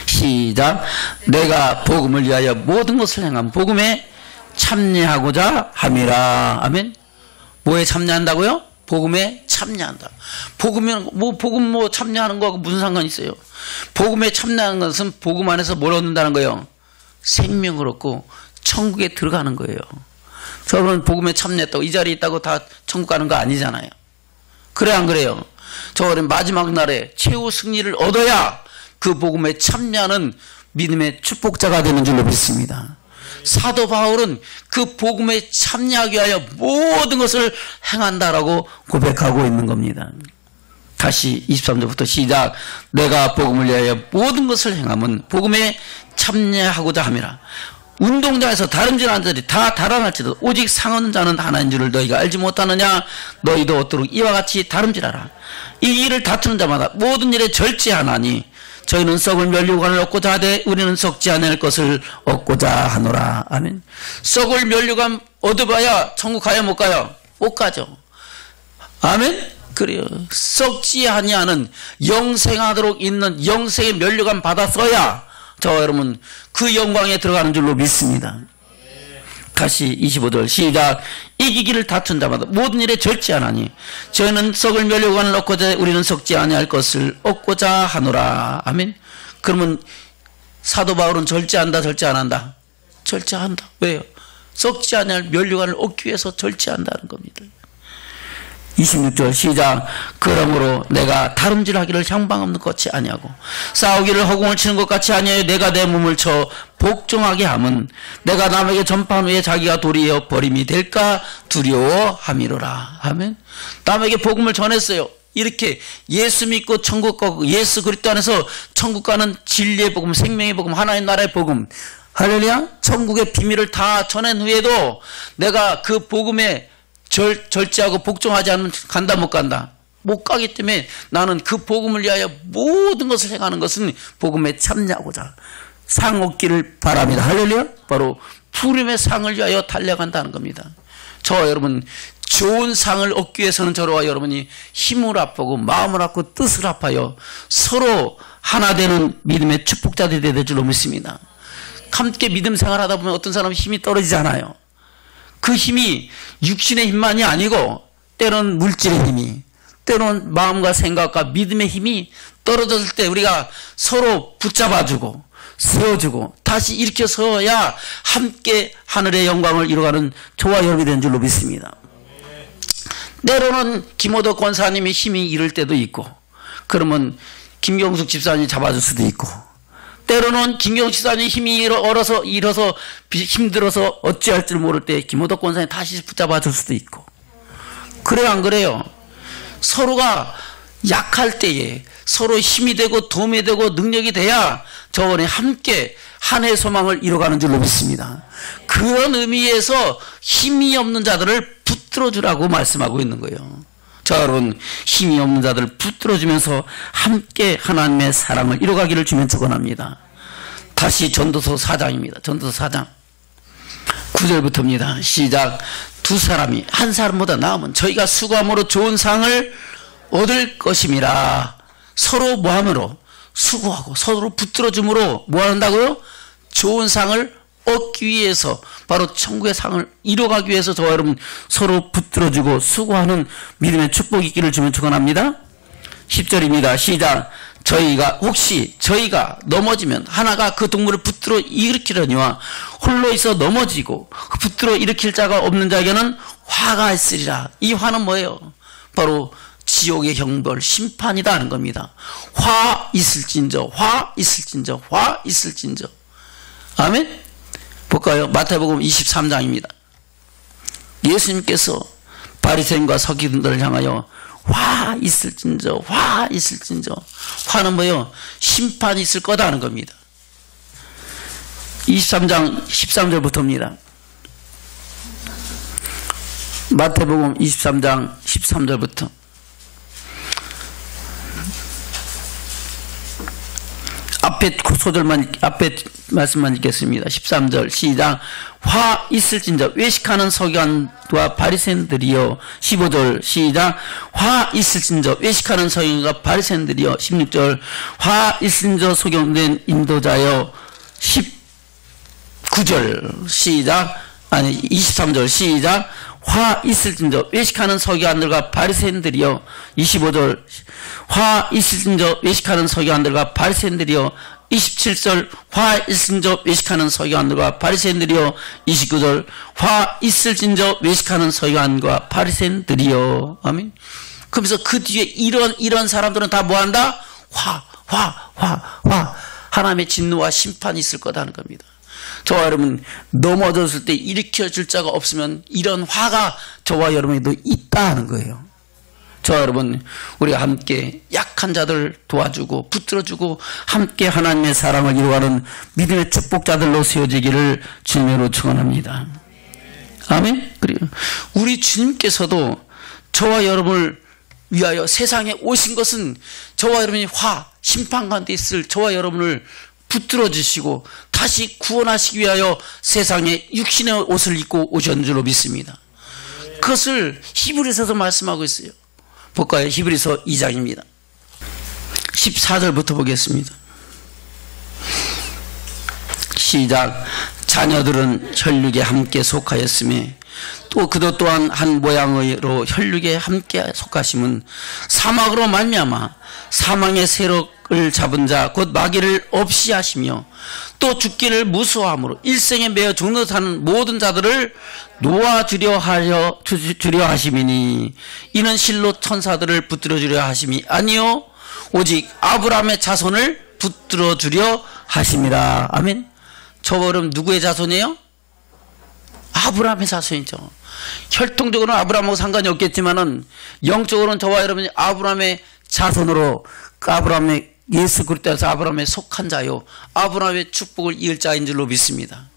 시작. 내가 복음을 위하여 모든 것을 행한 복음에 참여하고자 함이라. 아멘. 뭐에 참여한다고요? 복음에 참여한다. 복음 참여하는 거하고 무슨 상관이 있어요? 복음에 참여하는 것은 복음 안에서 뭘 얻는다는 거예요? 생명을 얻고 천국에 들어가는 거예요. 저는 복음에 참여했다고 이 자리에 있다고 다 천국 가는 거 아니잖아요. 그래 안 그래요? 저는 마지막 날에 최후 승리를 얻어야 그 복음에 참여하는 믿음의 축복자가 되는 줄로 믿습니다. 사도 바울은 그 복음에 참여하기 위하여 모든 것을 행한다라고 고백하고 있는 겁니다. 다시 23절부터 시작. 내가 복음을 위하여 모든 것을 행함은 복음에 참여하고자 함이라. 운동장에서 다름질하는 자들이 다 달아날지도 오직 상하는 자는 하나인 줄을 너희가 알지 못하느냐. 너희도 얻도록 이와 같이 다름질하라. 이 일을 다투는 자마다 모든 일에 절제하나니 저희는 썩을 면류관을 얻고자 하되 우리는 썩지 않을 것을 얻고자 하노라. 아멘. 썩을 면류관 얻어봐야 천국 가야 못 가요? 못 가죠. 아멘. 그래요. 썩지 아니하는 영생하도록 있는 영생의 면류관 받았어야 저와 여러분 그 영광에 들어가는 줄로 믿습니다. 다시 25절 시작. 이기기를 다툰 자마다 모든 일에 절제하나니 저희는 썩을 면류관을 얻고자 우리는 썩지 아니할 것을 얻고자 하노라. 아멘. 그러면 사도 바울은 절제한다 절제 안 한다? 절제한다. 왜요? 썩지 아니할 면류관을 얻기 위해서 절제한다는 겁니다. 26절 시작. 그러므로 내가 다름질하기를 향방 없는 것이 아니하고 싸우기를 허공을 치는 것 같이 아니하여 내가 내 몸을 쳐 복종하게 함은 내가 남에게 전파한 후에 자기가 도리어 버림이 될까 두려워함이로라. 아멘. 남에게 복음을 전했어요. 이렇게 예수 믿고 천국 가고 예수 그리스도 안에서 천국 가는 진리의 복음, 생명의 복음, 하나님 나라의 복음, 할렐루야. 천국의 비밀을 다 전한 후에도 내가 그 복음에 절제하고 복종하지 않으면 간다 못 간다? 못 가기 때문에 나는 그 복음을 위하여 모든 것을 행하는 것은 복음에 참여하고자 상 얻기를 바랍니다. 할렐루야. 바로 푸름의 상을 위하여 달려간다는 겁니다. 저와 여러분 좋은 상을 얻기 위해서는 저와 여러분이 힘을 합하고 마음을 합고 뜻을 합하여 서로 하나 되는 믿음의 축복자들이 될 줄로 믿습니다. 함께 믿음 생활하다 보면 어떤 사람은 힘이 떨어지잖아요. 그 힘이 육신의 힘만이 아니고 때로는 물질의 힘이, 때로는 마음과 생각과 믿음의 힘이 떨어졌을 때 우리가 서로 붙잡아주고 세워주고 다시 일으켜 세워야 함께 하늘의 영광을 이루어가는 저와 여러분이 된 줄로 믿습니다. 때로는 김호덕 권사님이 힘이 이를 때도 있고 그러면 김경숙 집사님이 잡아줄 수도 있고 때로는 김경숙 집사님이 힘이 일어서 힘들어서 어찌할 줄 모를 때 김호덕 권사님이 다시 붙잡아줄 수도 있고 그래요 안 그래요? 서로가 약할 때에 서로 힘이 되고 도움이 되고 능력이 돼야 저번에 함께 한 해의 소망을 이뤄가는 줄로 믿습니다. 그런 의미에서 힘이 없는 자들을 붙들어주라고 말씀하고 있는 거예요. 자 여러분 힘이 없는 자들을 붙들어주면서 함께 하나님의 사랑을 이뤄가기를 주면 축원합니다. 다시 전도서 4장입니다. 전도서 4장 9절부터입니다. 시작. 두 사람이 한 사람보다 나으면 저희가 수고함으로 좋은 상을 얻을 것임이라. 서로 뭐함으로? 수고하고 서로 붙들어줌으로 뭐 한다고요? 좋은 상을 얻기 위해서 바로 천국의 상을 이뤄가기 위해서 저와 여러분 서로 붙들어주고 수고하는 믿음의 축복이 있기를 주면 축원합니다. 10절입니다. 시작. 혹시 저희가 넘어지면 하나가 그 동물을 붙들어 일으키려니와 홀로 있어 넘어지고 붙들어 일으킬 자가 없는 자에게는 화가 있으리라. 이 화는 뭐예요? 바로 지옥의 형벌 심판이다 하는 겁니다. 화 있을진저 화 있을진저 화 있을진저. 아멘. 볼까요? 마태복음 23장입니다. 예수님께서 바리새인과 서기관들을 향하여 화 있을진저 화 있을진저. 화는 뭐예요? 심판이 있을 거다 하는 겁니다. 23장 13절부터입니다. 마태복음 23장 13절부터 앞에 말씀만 읽겠습니다. 13절 시작. 화 있을진저 외식하는 서기관과 바리새인들이여. 15절 시작. 화 있을진저 외식하는 서기관과 바리새인들이여. 16절 화 있을진저 소경된 인도자여. 19절 시작. 23절 시작. 화 있을진저 외식하는 서기관들과 바리새인들이여. 25절 화 있을진저 외식하는 서기관들과 바리새인들이여. 27절 화 있을진저 외식하는 서기관들과 바리새인들이여. 29절 화 있을진저 외식하는 서기관과 바리새인들이여. 아멘. 그러면서 그 뒤에 이런 사람들은 다 뭐한다? 화. 하나님의 진노와 심판이 있을 거다는 겁니다. 저와 여러분 넘어졌을 때 일으켜줄 자가 없으면 이런 화가 저와 여러분에도 있다 하는 거예요. 저와 여러분 우리가 함께 약한 자들 도와주고 붙들어주고 함께 하나님의 사랑을 이루어가는 믿음의 축복자들로 세워지기를 주님으로 축원합니다. 아멘. 그리고 우리 주님께서도 저와 여러분을 위하여 세상에 오신 것은 저와 여러분이 심판 가운데 있을 저와 여러분을 붙들어 주시고 다시 구원하시기 위하여 세상에 육신의 옷을 입고 오셨는 줄로 믿습니다. 그것을 히브리서에서 말씀하고 있어요. 볼까요? 히브리서 2장입니다. 14절부터 보겠습니다. 시작. 자녀들은 혈육에 함께 속하였으며 또 그도 또한 한 모양으로 혈육에 함께 속하심은 사막으로 말미암아 사망의 세력을 잡은 자 곧 마귀를 없이 하시며 또 죽기를 무서워함으로 일생에 매어 죽는 사는 모든 자들을 놓아주려 하심이니 이는 실로 천사들을 붙들어 주려 하심이 아니요 오직 아브라함의 자손을 붙들어 주려 하심이라. 아멘. 저와 여러분 누구의 자손이에요? 아브라함의 자손이죠. 혈통적으로는 아브라함하고 상관이 없겠지만은 영적으로는 저와 여러분이 아브라함의 자손으로 아브라함의 예수 그리스도에서 아브라함에 속한 자요 아브라함의 축복을 이을 자인 줄로 믿습니다.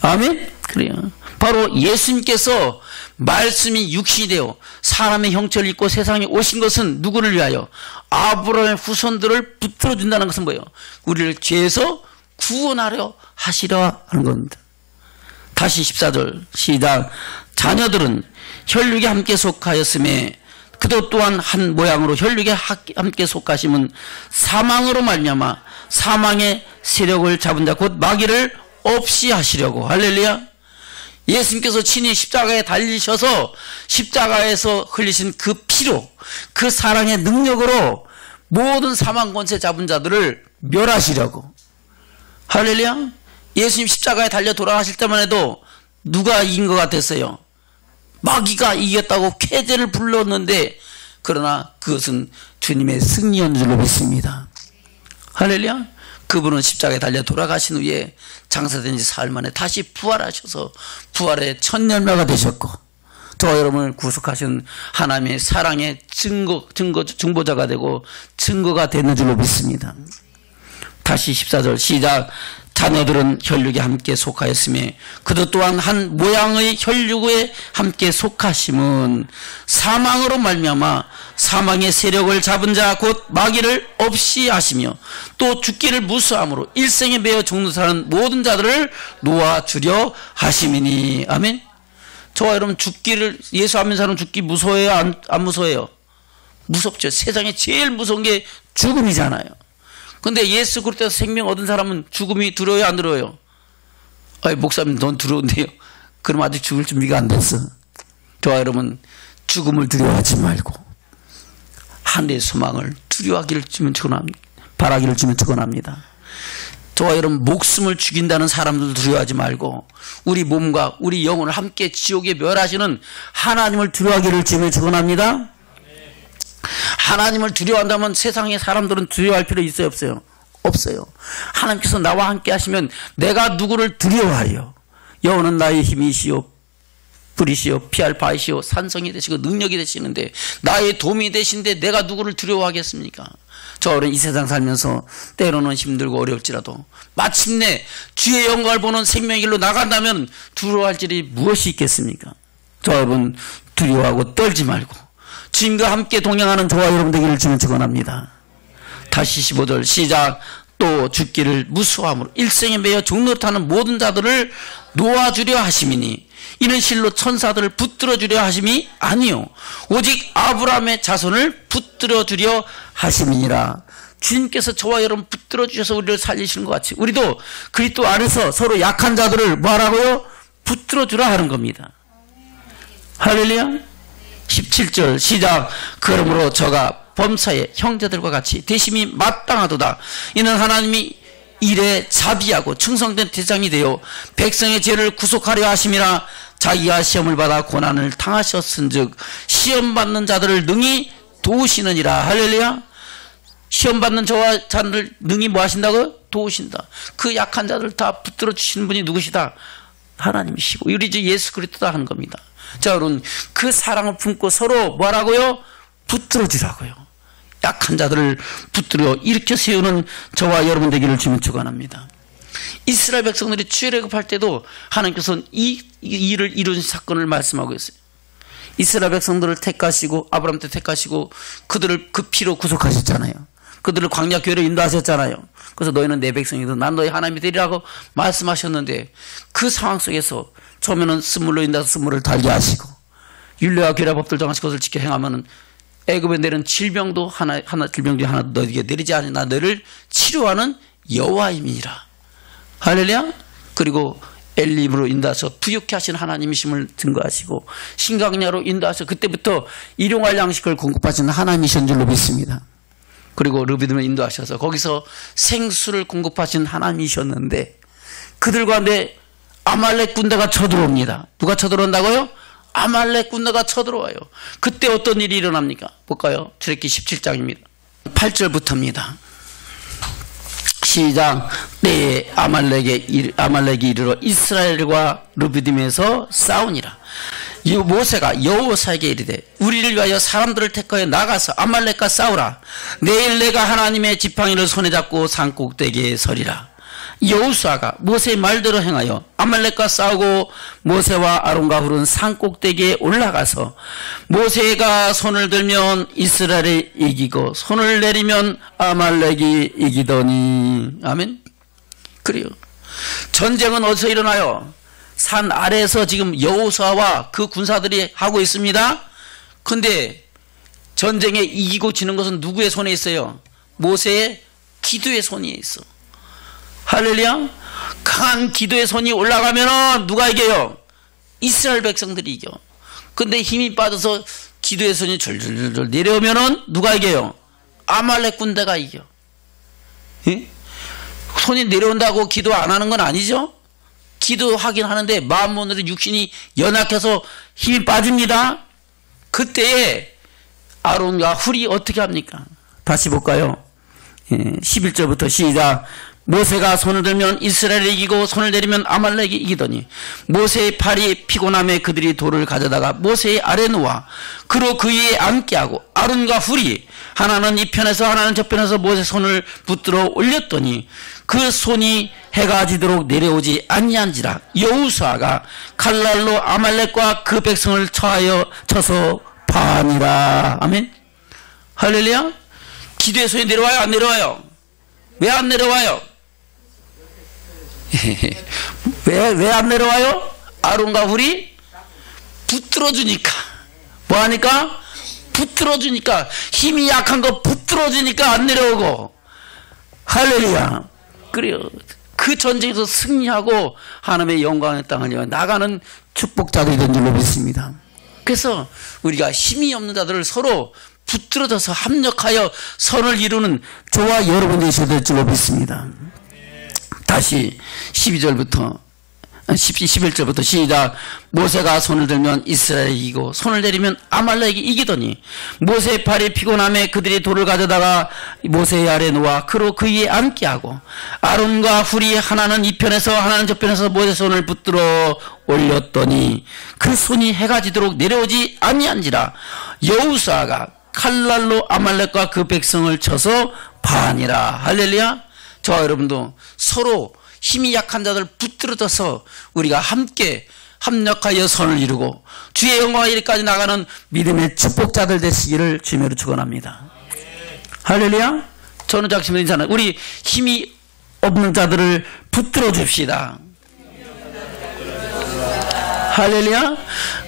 아멘. 그래요. 바로 예수님께서 말씀이 육신이 되어 사람의 형체를 입고 세상에 오신 것은 누구를 위하여? 아브라함의 후손들을 붙들어 준다는 것은 뭐예요? 우리를 죄에서 구원하려 하시려 하는 겁니다. 다시 14절 시작. 자녀들은 혈육에 함께 속하였음에 그도 또한 한 모양으로 혈육에 함께 속하심은 사망으로 말미암아 사망의 세력을 잡은 자 곧 마귀를 없이 하시려고. 할렐루야. 예수님께서 친히 십자가에 달리셔서 십자가에서 흘리신 그 피로 그 사랑의 능력으로 모든 사망 권세 잡은 자들을 멸하시려고. 할렐루야. 예수님 십자가에 달려 돌아가실 때만 해도 누가 이긴 것 같았어요? 마귀가 이겼다고 쾌재를 불렀는데 그러나 그것은 주님의 승리인 줄로 믿습니다. 할렐루야. 그분은 십자가에 달려 돌아가신 후에 장사된 지 사흘 만에 다시 부활하셔서 부활의 첫 열매가 되셨고 저와 여러분을 구속하신 하나님의 사랑의 증거자가 되고 증거가 되는 줄로 믿습니다. 다시 14절 시작. 자녀들은 혈육에 함께 속하였으며 그도 또한 한 모양의 혈육에 함께 속하심은 사망으로 말미암아 사망의 세력을 잡은 자 곧 마귀를 없이 하시며 또 죽기를 무서함으로 일생에 매어 죽는 사는 모든 자들을 놓아주려 하심이니. 아멘. 저와 여러분 죽기를 예수 안 믿는 사람 죽기 무서워해요? 안 무서워해요? 무섭죠. 세상에 제일 무서운 게 죽음이잖아요. 근데 예수 그리스도에서 생명 얻은 사람은 죽음이 두려워요, 안 두려워요? 아이, 목사님 넌 두려운데요. 그럼 아직 죽을 준비가 안 됐어. 저와 여러분 죽음을 두려워하지 말고 하늘의 소망을 두려워하기를 주면 축원합니다. 바라기를 주면 축원합니다. 저와 여러분 목숨을 죽인다는 사람들도 두려워하지 말고 우리 몸과 우리 영혼을 함께 지옥에 멸하시는 하나님을 두려워하기를 주면 축원합니다. 하나님을 두려워한다면 세상의 사람들은 두려워할 필요 있어요, 없어요? 없어요. 하나님께서 나와 함께 하시면 내가 누구를 두려워하여? 여호와는 나의 힘이시오 불이시오 피할 바이시오 산성이 되시고 능력이 되시는데 나의 도움이 되신데 내가 누구를 두려워하겠습니까? 저는 이 세상 살면서 때로는 힘들고 어려울지라도 마침내 주의 영광을 보는 생명의 길로 나간다면 두려워할 일이 무엇이 있겠습니까? 저 여러분 두려워하고 떨지 말고 주님과 함께 동행하는 저와 여러분 되기를 주는 축원합니다. 다시 15절 시작. 또 죽기를 무서워함으로 일생에 매여 종노릇하는 모든 자들을 놓아주려 하심이니 이는 실로 천사들을 붙들어 주려 하심이 아니요 오직 아브라함의 자손을 붙들어 주려 하심이니라. 주님께서 저와 여러분 붙들어 주셔서 우리를 살리시는 것 같이 우리도 그리스도 안에서 서로 약한 자들을 뭐하라고요? 붙들어 주라 하는 겁니다. 할렐루야. 17절 시작. 그러므로 저가 범사에 형제들과 같이 대심이 마땅하도다. 이는 하나님이 일에 자비하고 충성된 대장이 되어 백성의 죄를 구속하려 하심이라. 자기가 시험을 받아 고난을 당하셨은즉 시험받는 자들을 능히 도우시느니라. 할렐루야. 시험받는 저와 자들을 능히 뭐 하신다고요? 도우신다. 그 약한 자들 다 붙들어 주시는 분이 누구시다? 하나님이시고 우리 주 예수 그리스도다 하는 겁니다. 자, 여러분, 그 사랑을 품고 서로 뭐라고요? 붙들어 주라고요. 약한 자들을 붙들어 일으켜 세우는 저와 여러분 되기를 주님 축원합니다. 이스라엘 백성들이 출애굽할 때도 하나님께서는 이 일을 이룬 사건을 말씀하고 있어요. 이스라엘 백성들을 택하시고 아브라함 때 택하시고 그들을 그 피로 구속하셨잖아요. 그들을 광야 교회로 인도하셨잖아요. 그래서 너희는 내 백성이다. 난 너희 하나님이 되리라고 말씀하셨는데 그 상황 속에서 처음에는 스물로 인도해서 스물을 달게 하시고 율례와 규례법들 정하신 것을 지켜 행하면은 애굽에 내린 질병도 하나 질병 중에 하나 너희에게 내리지 않으니 나 너희를 치료하는 여호와임이니라. 할렐루야. 그리고 엘림으로 인도하셔 부유케 하신 하나님이심을 증거하시고 신강야로 인도하셔 그때부터 일용할 양식을 공급하시는 하나님이신 줄로 믿습니다. 그리고 르비딤을 인도하셔서 거기서 생수를 공급하신 하나님이셨는데 그들 가운데 아말렉 군대가 쳐들어옵니다. 누가 쳐들어온다고요? 아말렉 군대가 쳐들어와요. 그때 어떤 일이 일어납니까? 볼까요? 출애굽기 17장입니다. 8절부터입니다. 시작. 때에 아말렉이 이르러 이스라엘과 르비딤에서 싸우니라. 모세가 여호사에게 이르되 우리를 위하여 사람들을 택하여 나가서 아말렉과 싸우라. 내일 내가 하나님의 지팡이를 손에 잡고 산꼭대기에 서리라. 여호수아가 모세의 말대로 행하여 아말렉과 싸우고 모세와 아론과 훌은 산꼭대기에 올라가서 모세가 손을 들면 이스라엘이 이기고 손을 내리면 아말렉이 이기더니. 아멘. 그래요. 전쟁은 어디서 일어나요? 산 아래에서 지금 여호수아와 그 군사들이 하고 있습니다. 근데 전쟁에 이기고 지는 것은 누구의 손에 있어요? 모세의 기도의 손이 있어. 할렐루야. 강한 기도의 손이 올라가면 누가 이겨요? 이스라엘 백성들이 이겨. 근데 힘이 빠져서 기도의 손이 절절절 내려오면 누가 이겨요? 아말렉 군대가 이겨. 예? 손이 내려온다고 기도 안 하는 건 아니죠? 기도하긴 하는데 마음으로 육신이 연약해서 힘이 빠집니다. 그때에 아론과 훌이 어떻게 합니까? 다시 볼까요? 11절부터 시작. 모세가 손을 들면 이스라엘이 이기고 손을 내리면 아말렉이 이기더니 모세의 팔이 피곤함에 그들이 돌을 가져다가 모세의 아래 놓아 그로 그 위에 앉게 하고 아론과 훌이 하나는 이 편에서 하나는 저 편에서 모세 손을 붙들어 올렸더니 그 손이 해가 지도록 내려오지 아니한지라. 여호수아가 칼날로 아말렉과 그 백성을 쳐서 파니라. 아멘. 할렐루야. 기도의 손이 내려와요? 안 내려와요? 왜 안 내려와요? 왜 안 내려와요? 아론과 훌이 붙들어주니까. 뭐하니까? 붙들어주니까. 힘이 약한 거 붙들어주니까 안 내려오고. 할렐루야. 그래요. 그 전쟁에서 승리하고 하나님의 영광의 땅을 나가는 축복자들이 된 줄로 믿습니다. 그래서 우리가 힘이 없는 자들을 서로 붙들어져서 합력하여 선을 이루는 저와 여러분이 되셔야 될 줄로 믿습니다. 다시 11절부터 시작. 모세가 손을 들면 이스라엘이 이기고 손을 내리면 아말렉이 이기더니 모세의 팔이 피곤함에 그들이 돌을 가져다가 모세의 아래 놓아 그로 그 위에 앉게 하고 아론과 훌이 하나는 이 편에서 하나는 저 편에서 모세의 손을 붙들어 올렸더니 그 손이 해가 지도록 내려오지 아니한지라. 여호수아가 칼날로 아말렉과 그 백성을 쳐서 파니라. 할렐루야. 저와 여러분도 서로 힘이 약한 자들 붙들어져서 우리가 함께 합력하여 선을 이루고 주의 영광의 일까지 나가는 믿음의 축복자들 되시기를 주님으로 축원합니다. 할렐루야. 저는 작심을 인사하는 우리 힘이 없는 자들을 붙들어 줍시다. 할렐루야.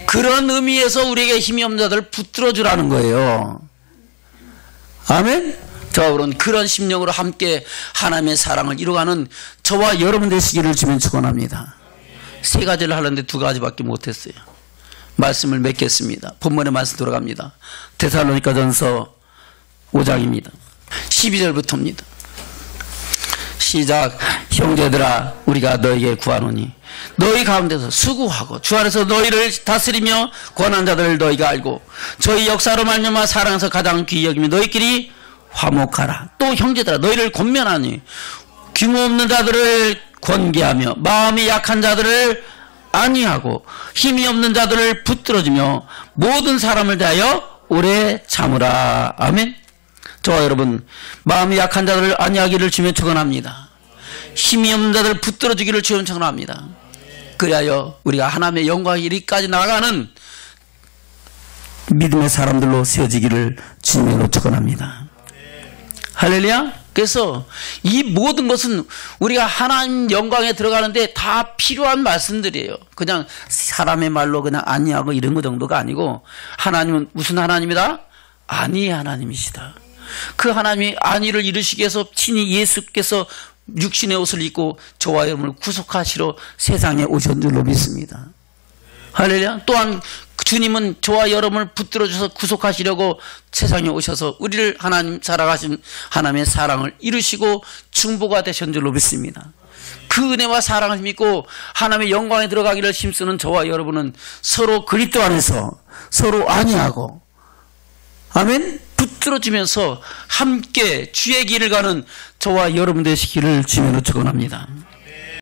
그런 의미에서 우리에게 힘이 없는 자들을 붙들어 주라는 거예요. 아멘. 저와 그런 심령으로 함께 하나님의 사랑을 이루어가는 저와 여러분 되시기를 주면 축원합니다. 세 가지를 하려는데 두 가지밖에 못했어요. 말씀을 맺겠습니다. 본문의 말씀 돌아갑니다. 데살로니가전서 5장입니다. 12절부터입니다. 시작. 형제들아 우리가 너에게 구하노니 너희 가운데서 수고하고 주 안에서 너희를 다스리며 권한 자들을 너희가 알고 저희 역사로 말미암아 사랑에서 가장 귀히 여기며 너희끼리 화목하라. 또 형제들아 너희를 권면하니 규모 없는 자들을 권계하며 마음이 약한 자들을 안위하고 힘이 없는 자들을 붙들어주며 모든 사람을 대하여 오래 참으라. 아멘. 저와 여러분 마음이 약한 자들을 안위하기를 주며 축원합니다. 힘이 없는 자들을 붙들어주기를 주며 축원합니다. 그리하여 우리가 하나님의 영광의 이리까지 나아가는 믿음의 사람들로 세워지기를 주님으로 축원합니다. 할렐루야. 그래서 이 모든 것은 우리가 하나님 영광에 들어가는데 다 필요한 말씀들이에요. 그냥 사람의 말로 그냥 아니하고 이런 거 정도가 아니고 하나님은 무슨 하나님이다? 아니의 하나님이시다. 그 하나님이 안위를 이루시기 위해서 친히 예수께서 육신의 옷을 입고 저와 여러분을 구속하시러 세상에 오신 줄로 믿습니다. 할렐루야. 또한 주님은 저와 여러분을 붙들어줘서 구속하시려고 세상에 오셔서 우리를 하나님 살아가신 하나님의 사랑을 이루시고 중보가 되신 줄로 믿습니다. 그 은혜와 사랑을 믿고 하나님의 영광에 들어가기를 힘쓰는 저와 여러분은 서로 그리스도 안에서 서로 안위하고 아멘 붙들어주면서 함께 주의 길을 가는 저와 여러분 되시기를 주님으로 축원합니다.